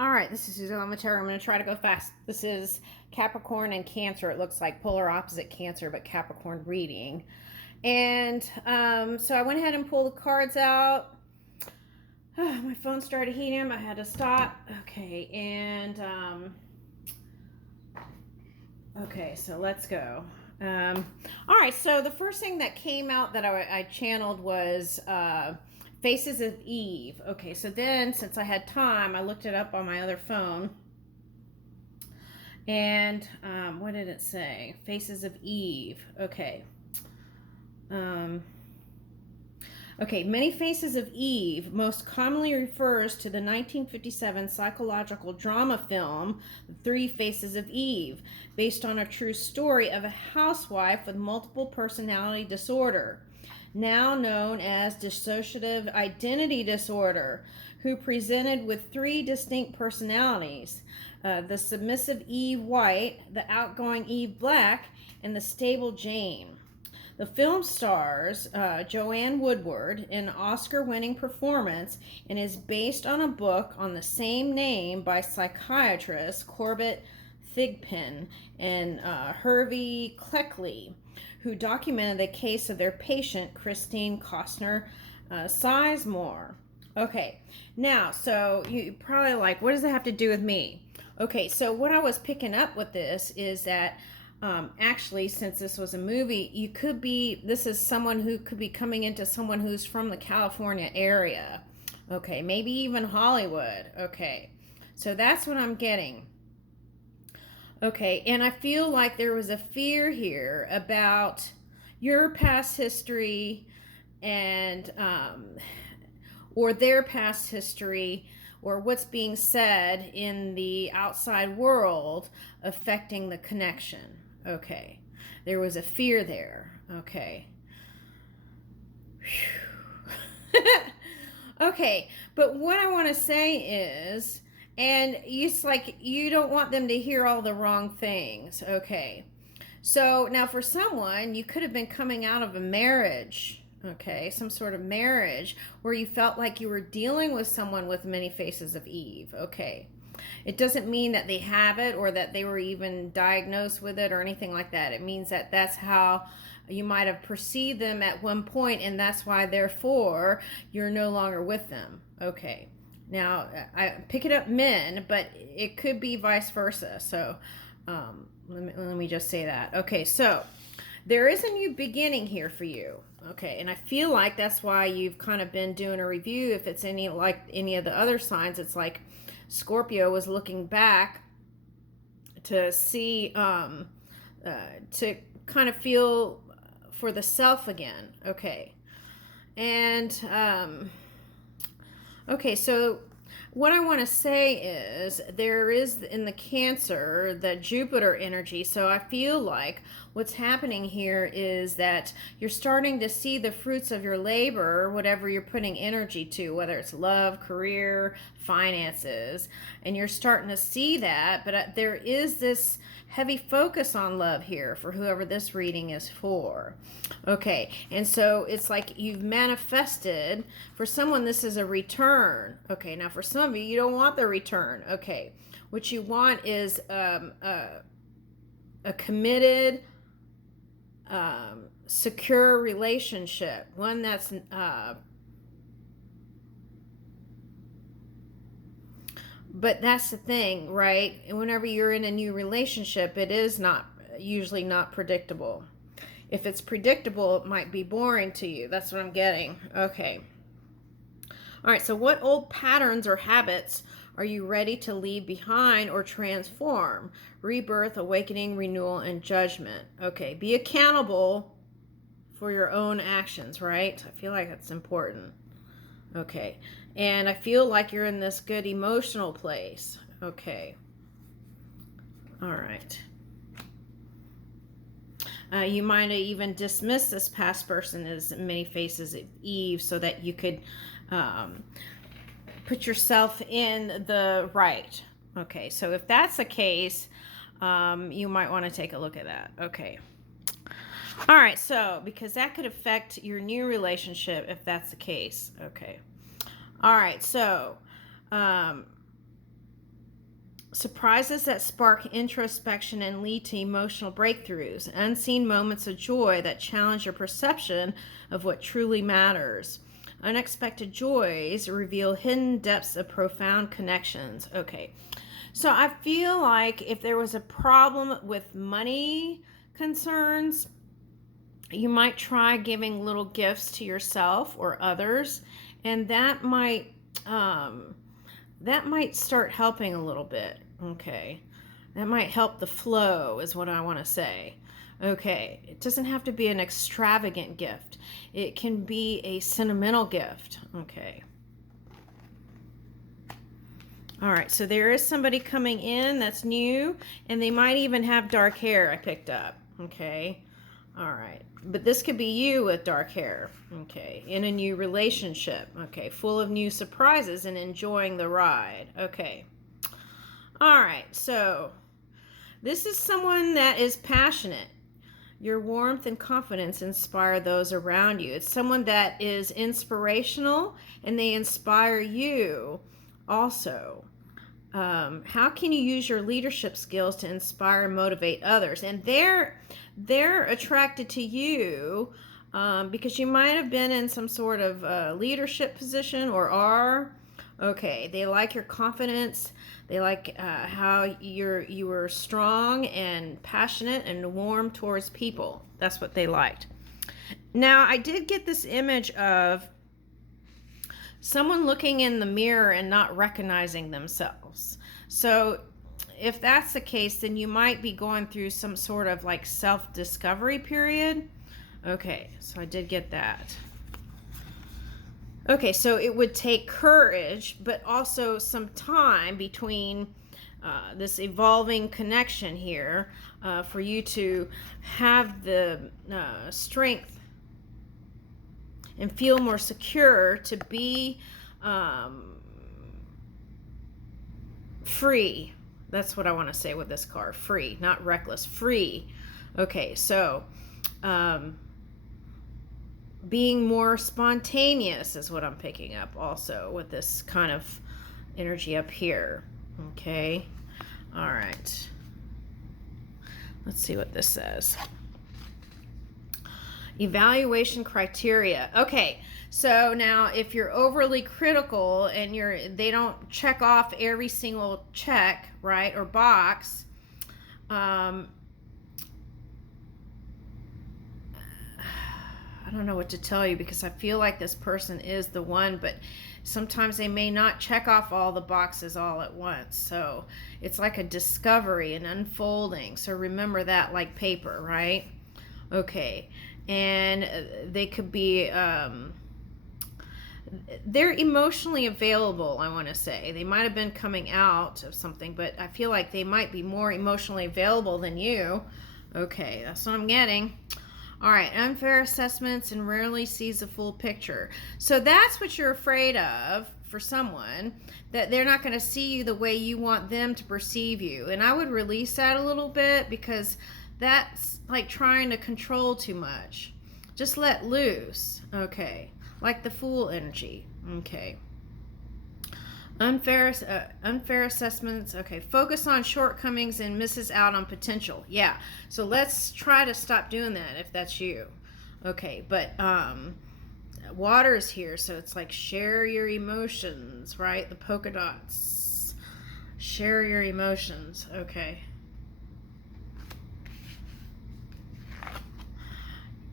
All right, this is Susan Tarot. I'm going to try to go fast. This is Capricorn and Cancer. It looks like polar opposite Cancer, but Capricorn reading. And so I went ahead and pulled the cards out. My phone started heating up. I had to stop. Okay, and okay, so let's go. All right, so the first thing that came out that I channeled was Faces of Eve. Okay, so then since I had time, I looked it up on my other phone. And what did it say? Faces of Eve. Okay. Okay, Many Faces of Eve most commonly refers to the 1957 psychological drama film, The Three Faces of Eve, based on a true story of a housewife with multiple personality disorder, now known as dissociative identity disorder, who presented with three distinct personalities: the submissive Eve White, the outgoing Eve Black, and the stable Jane. The film stars Joanne Woodward in an Oscar-winning performance and is based on a book on the same name by psychiatrist Corbett Thigpen and Hervey Cleckley, who documented the case of their patient Christine Costner Sizemore. Okay, now, so you probably like, what does it have to do with me? Okay, so what I was picking up with this is that actually, since this was a movie, this is someone who could be coming into someone who's from the California area. Okay, maybe even Hollywood. Okay, so that's what I'm getting. Okay, and I feel like there was a fear here about your past history and, or their past history, or what's being said in the outside world affecting the connection. Okay, there was a fear there. Okay. Okay, but what I want to say is, and it's like you don't want them to hear all the wrong things. Okay, so now for someone, you could have been coming out of a marriage. Okay, some sort of marriage where you felt like you were dealing with someone with many faces of Eve. Okay, it doesn't mean that they have it or that they were even diagnosed with it or anything like that. It means that that's how you might have perceived them at one point, and that's why, therefore, you're no longer with them. Okay. Now, I pick it up men, but it could be vice versa. So, let me just say that. Okay, so there is a new beginning here for you. Okay, and I feel like that's why you've kind of been doing a review. If it's any like any of the other signs, it's like Scorpio was looking back to see, to kind of feel for the self again. Okay, and okay, so what I want to say is there is in the Cancer the Jupiter energy. So I feel like what's happening here is that you're starting to see the fruits of your labor, whatever you're putting energy to, whether it's love, career, finances, and you're starting to see that. But there is this heavy focus on love here for whoever this reading is for. Okay, and so it's like you've manifested. For someone, this is a return. Okay, now for some of you, you don't want the return. Okay, what you want is a committed, secure relationship, one that's but that's the thing, right? Whenever you're in a new relationship, it is not usually not predictable. If it's predictable, it might be boring to you. That's what I'm getting. Okay. All right, so what old patterns or habits are you ready to leave behind or transform? Rebirth, awakening, renewal, and judgment. Okay, be accountable for your own actions, right? I feel like that's important. Okay, and I feel like you're in this good emotional place. Okay. All right. You might have even dismissed this past person as Many Faces of Eve so that you could put yourself in the right. Okay, so if that's the case, you might want to take a look at that. Okay. All right, so because that could affect your new relationship if that's the case. Okay. All right, so surprises that spark introspection and lead to emotional breakthroughs, unseen moments of joy that challenge your perception of what truly matters. Unexpected joys reveal hidden depths of profound connections. Okay, so I feel like if there was a problem with money concerns, you might try giving little gifts to yourself or others, and that might start helping a little bit. Okay, that might help the flow is what I want to say. Okay, it doesn't have to be an extravagant gift. It can be a sentimental gift. Okay. All right, so there is somebody coming in that's new, and they might even have dark hair, I picked up. Okay. All right, but this could be you with dark hair. Okay, in a new relationship. Okay, full of new surprises and enjoying the ride. Okay. All right, so this is someone that is passionate. Your warmth and confidence inspire those around you. It's someone that is inspirational, and they inspire you also. How can you use your leadership skills to inspire and motivate others? And they're attracted to you because you might have been in some sort of leadership position or are. Okay, they like your confidence. They like how you were strong and passionate and warm towards people. That's what they liked. Now, I did get this image of someone looking in the mirror and not recognizing themselves. So if that's the case, then you might be going through some sort of like self-discovery period. Okay, so I did get that. Okay, so it would take courage, but also some time between this evolving connection here for you to have the strength and feel more secure to be free. That's what I want to say with this card. Free, not reckless. Free. Okay, so being more spontaneous is what I'm picking up also with this kind of energy up here. Okay. All right. Let's see what this says. Evaluation criteria. Okay, so now if you're overly critical and they don't check off every single check, right, or box, I don't know what to tell you because I feel like this person is the one, but sometimes they may not check off all the boxes all at once. So it's like a discovery and unfolding. So remember that like paper, right? Okay. And they could be they're emotionally available, I want to say. They might have been coming out of something, but I feel like they might be more emotionally available than you. Okay, that's what I'm getting. All right, unfair assessments and rarely sees the full picture. So that's what you're afraid of for someone, that they're not going to see you the way you want them to perceive you. And I would release that a little bit because that's like trying to control too much. Just let loose. Okay. Like the Fool energy. Okay. Unfair assessments. Okay. Focus on shortcomings and misses out on potential. Yeah. So let's try to stop doing that if that's you. Okay. But water's here, so it's like share your emotions, right? The polka dots. Share your emotions. Okay.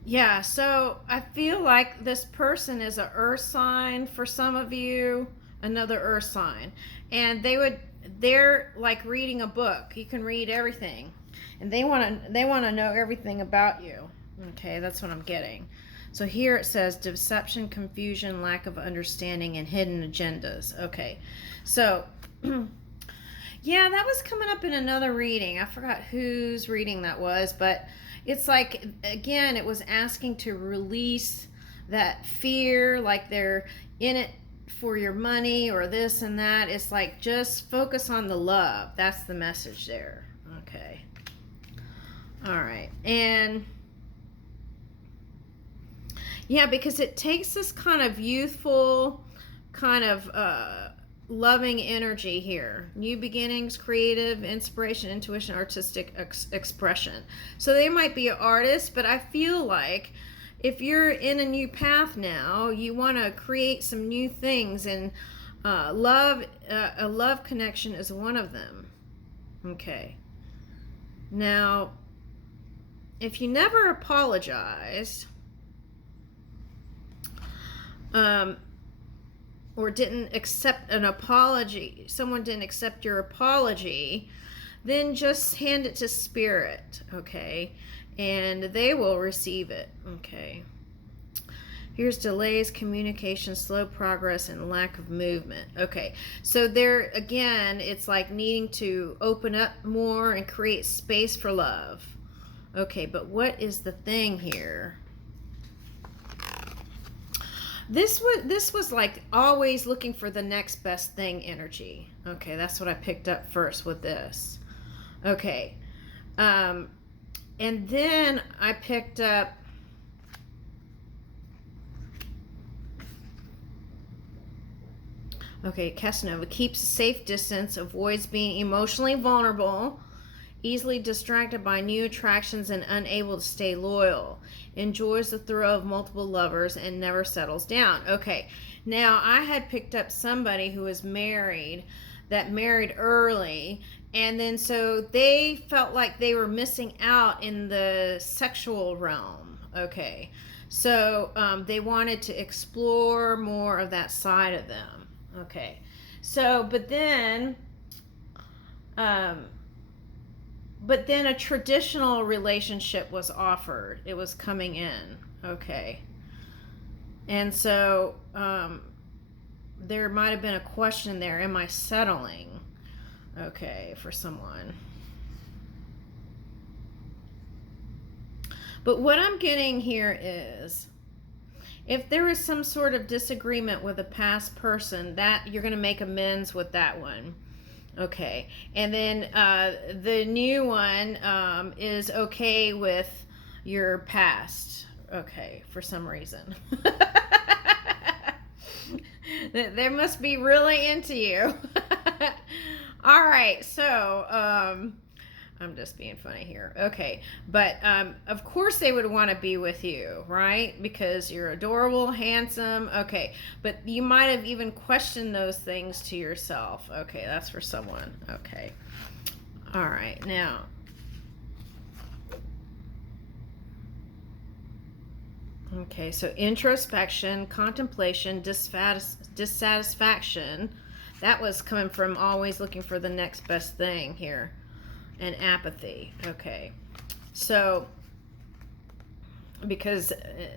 Yeah, so I feel like this person is an earth sign for some of you, another earth sign. And they're like reading a book. You can read everything. And they want to know everything about you. Okay, that's what I'm getting. So here it says deception, confusion, lack of understanding, and hidden agendas. Okay. So yeah, that was coming up in another reading. I forgot whose reading that was, but it's like, again, it was asking to release that fear, like they're in it for your money or this and that. It's like just focus on the love. That's the message there. Okay. All right. And yeah, because it takes this kind of youthful, kind of loving energy here. New beginnings, creative, inspiration, intuition, artistic expression. So they might be an artist, but I feel like if you're in a new path now, you want to create some new things, and a love connection is one of them. Okay. Now, if you never apologized, or didn't accept an apology, someone didn't accept your apology, then just hand it to spirit, okay? And they will receive it, okay? Here's delays, communication, slow progress, and lack of movement. Okay, so there again, it's like needing to open up more and create space for love. Okay, but what is the thing here? This was like always looking for the next best thing energy. Okay, that's what I picked up first with this. Okay, and then I picked up, okay, Casanova keeps a safe distance, avoids being emotionally vulnerable, easily distracted by new attractions and unable to stay loyal, enjoys the thrill of multiple lovers and never settles down. Okay, now I had picked up somebody who was married, that married early, and then so they felt like they were missing out in the sexual realm. Okay, so they wanted to explore more of that side of them. Okay, so but then a traditional relationship was offered. It was coming in. Okay. And so there might have been a question there. Am I settling? Okay, for someone. But what I'm getting here is, if there is some sort of disagreement with a past person, that you're going to make amends with that one. Okay, and then the new one is okay with your past. Okay, for some reason. They must be really into you. All right, so I'm just being funny here. Okay, but of course they would want to be with you, right? Because you're adorable, handsome. Okay, but you might have even questioned those things to yourself. Okay, that's for someone. Okay. All right, now. Okay, so introspection, contemplation, dissatisfaction. That was coming from always looking for the next best thing here. And apathy. Okay, so because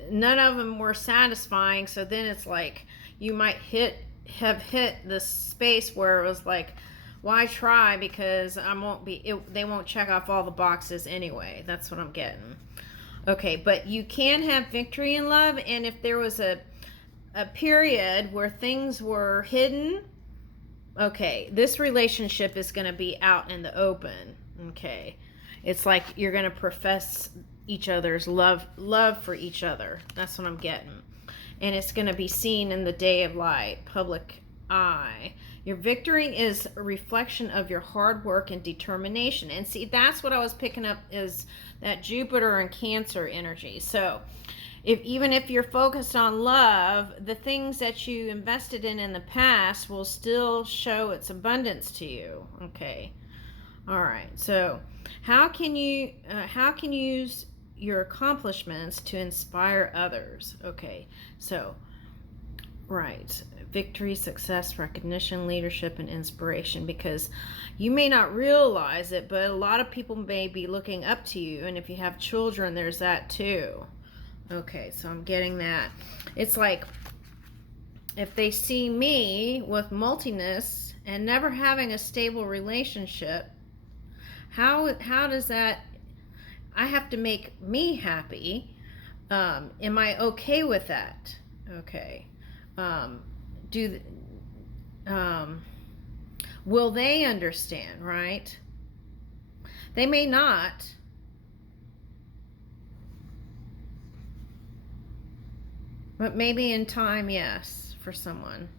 none of them were satisfying, so then it's like you might have hit the space where it was like, why try, because they won't check off all the boxes anyway. That's what I'm getting. Okay, but you can have victory in love, and if there was a period where things were hidden, okay, this relationship is going to be out in the open. Okay, it's like you're going to profess each other's love for each other. That's what I'm getting. And it's going to be seen in the day of light, public eye. Your victory is a reflection of your hard work and determination. And see, that's what I was picking up, is that Jupiter and Cancer energy. So even if you're focused on love, the things that you invested in the past will still show its abundance to you. Okay. All right. So how can you use your accomplishments to inspire others? Okay. So right. Victory, success, recognition, leadership, and inspiration, because you may not realize it, but a lot of people may be looking up to you, and if you have children, there's that too. Okay, so I'm getting that. It's like if they see me with multiness and never having a stable relationship, how does that, I have to make me happy. Am I okay with that? Okay. Will they understand, right? They may not. But maybe in time, yes, for someone.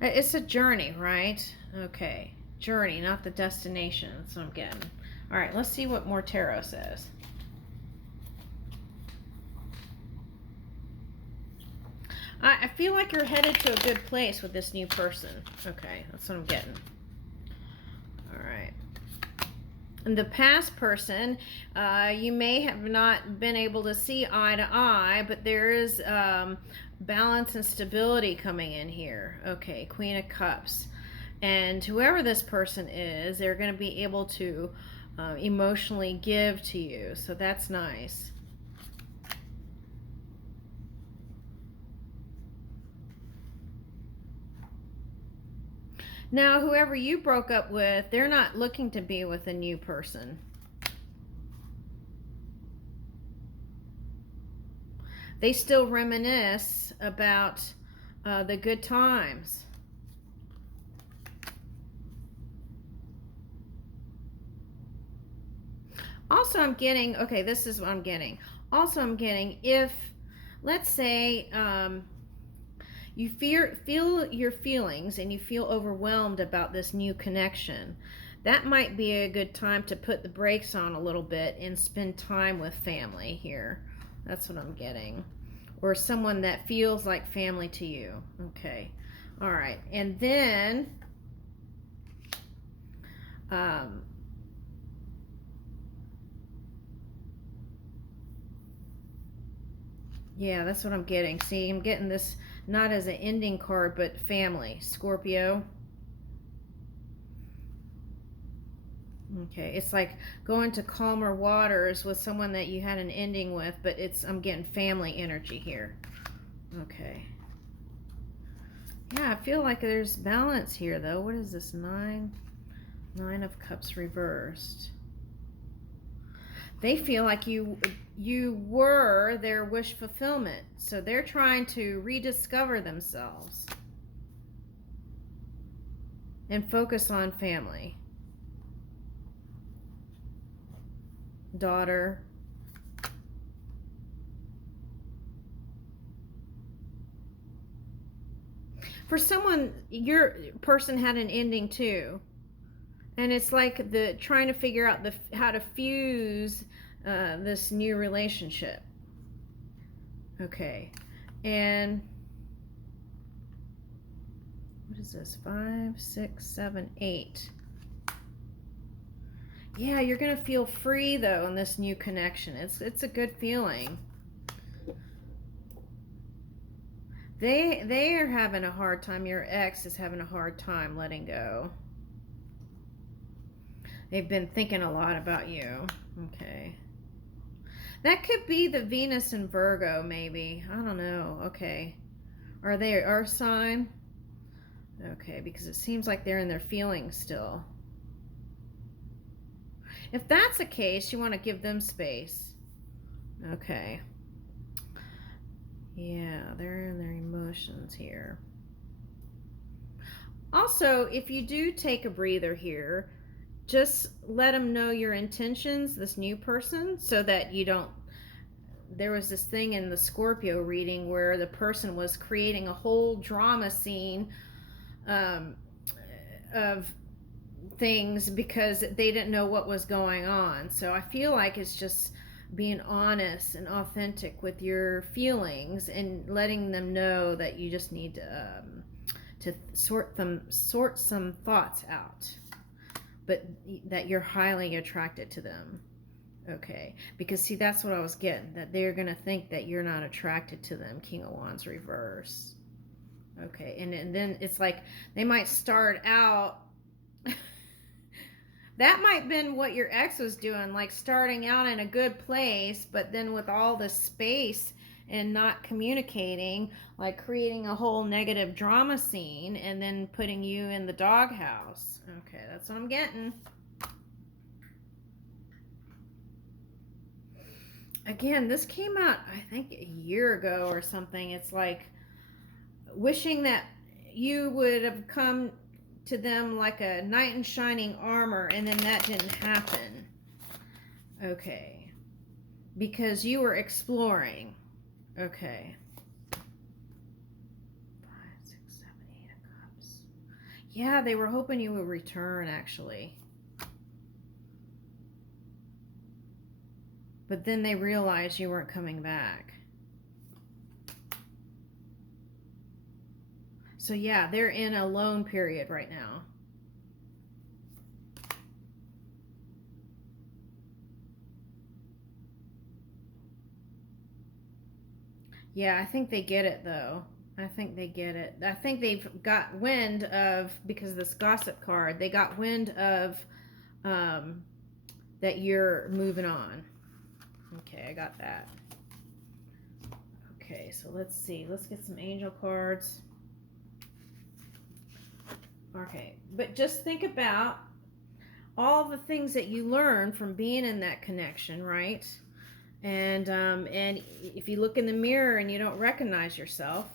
It's a journey, right? Okay. Journey, not the destination. That's what I'm getting. All right, let's see what more tarot says. I feel like you're headed to a good place with this new person. Okay, that's what I'm getting. All right. And the past person, you may have not been able to see eye to eye, but there is balance and stability coming in here. Okay, Queen of Cups. And whoever this person is, they're going to be able to emotionally give to you. So that's nice. Now, whoever you broke up with, they're not looking to be with a new person. They still reminisce about the good times. Also, I'm getting, okay, this is what I'm getting. Also, I'm getting if, let's say, you feel your feelings and you feel overwhelmed about this new connection, that might be a good time to put the brakes on a little bit and spend time with family here. That's what I'm getting. Or someone that feels like family to you. Okay. All right. And then yeah, that's what I'm getting. See, I'm getting this not as an ending card, but family, Scorpio. Okay, it's like going to calmer waters with someone that you had an ending with, but I'm getting family energy here. Okay. Yeah, I feel like there's balance here, though. What is this? Nine of Cups reversed. They feel like you were their wish fulfillment, so they're trying to rediscover themselves and focus on family. Daughter. For someone, your person had an ending too, and it's like the trying to figure out how to fuse this new relationship. Okay, and what is this? 5, 6, 7, 8. Yeah, you're gonna feel free though in this new connection. It's a good feeling. They are having a hard time. Your ex is having a hard time letting go. They've been thinking a lot about you. Okay. That could be the Venus and Virgo, maybe. I don't know. Okay. Are they Earth sign? Okay, because it seems like they're in their feelings still. If that's the case, you want to give them space. Okay. Yeah, they're in their emotions here. Also, if you do take a breather here, just let them know your intentions, this new person, so that you don't. There was this thing in the Scorpio reading where the person was creating a whole drama scene of things because they didn't know what was going on. So I feel like it's just being honest and authentic with your feelings and letting them know that you just need to sort some thoughts out, but that you're highly attracted to them. Okay, because see, that's what I was getting, that they're gonna think that you're not attracted to them. King of Wands reverse. Okay, and then it's like they might start out that might have been what your ex was doing, like starting out in a good place, but then with all the space and not communicating, like creating a whole negative drama scene and then putting you in the doghouse. Okay, that's what I'm getting. Again, this came out, I think, a year ago or something. It's like wishing that you would have come to them like a knight in shining armor, and then that didn't happen. Okay. Because you were exploring. Okay. 5, 6, 7, 8 of Cups. Yeah, they were hoping you would return, actually. But then they realized you weren't coming back. So yeah, they're in a loan period right now. Yeah, I think they get it though. I think they get it. I think they've got wind of, because of this gossip card, they got wind of um, that you're moving on. Okay, I got that. Okay, so let's see. Let's get some angel cards. Okay, but just think about all the things that you learn from being in that connection, right? And if you look in the mirror and you don't recognize yourself,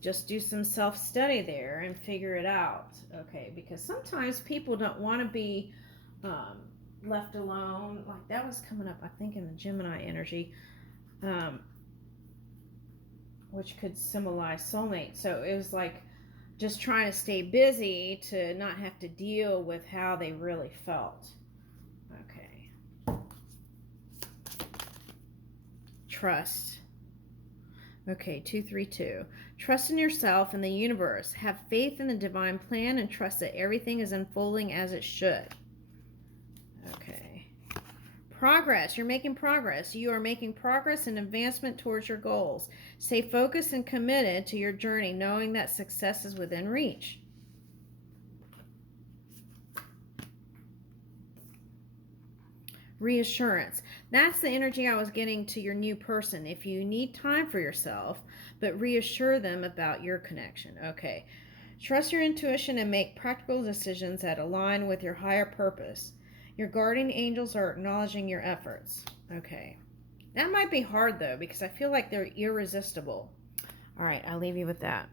just do some self-study there and figure it out. Okay, because sometimes people don't want to be left alone. Like that was coming up, I think, in the Gemini energy, which could symbolize soulmate. So it was like just trying to stay busy to not have to deal with how they really felt. Okay. Trust. Okay, 232. Trust in yourself and the universe. Have faith in the divine plan and trust that everything is unfolding as it should. Okay. Progress. You're making progress. You are making progress and advancement towards your goals. Stay focused and committed to your journey, knowing that success is within reach. Reassurance. That's the energy I was getting to your new person. If you need time for yourself, but reassure them about your connection. Okay. Trust your intuition and make practical decisions that align with your higher purpose. Your guardian angels are acknowledging your efforts. Okay. That might be hard though, because I feel like they're irresistible. All right, I'll leave you with that.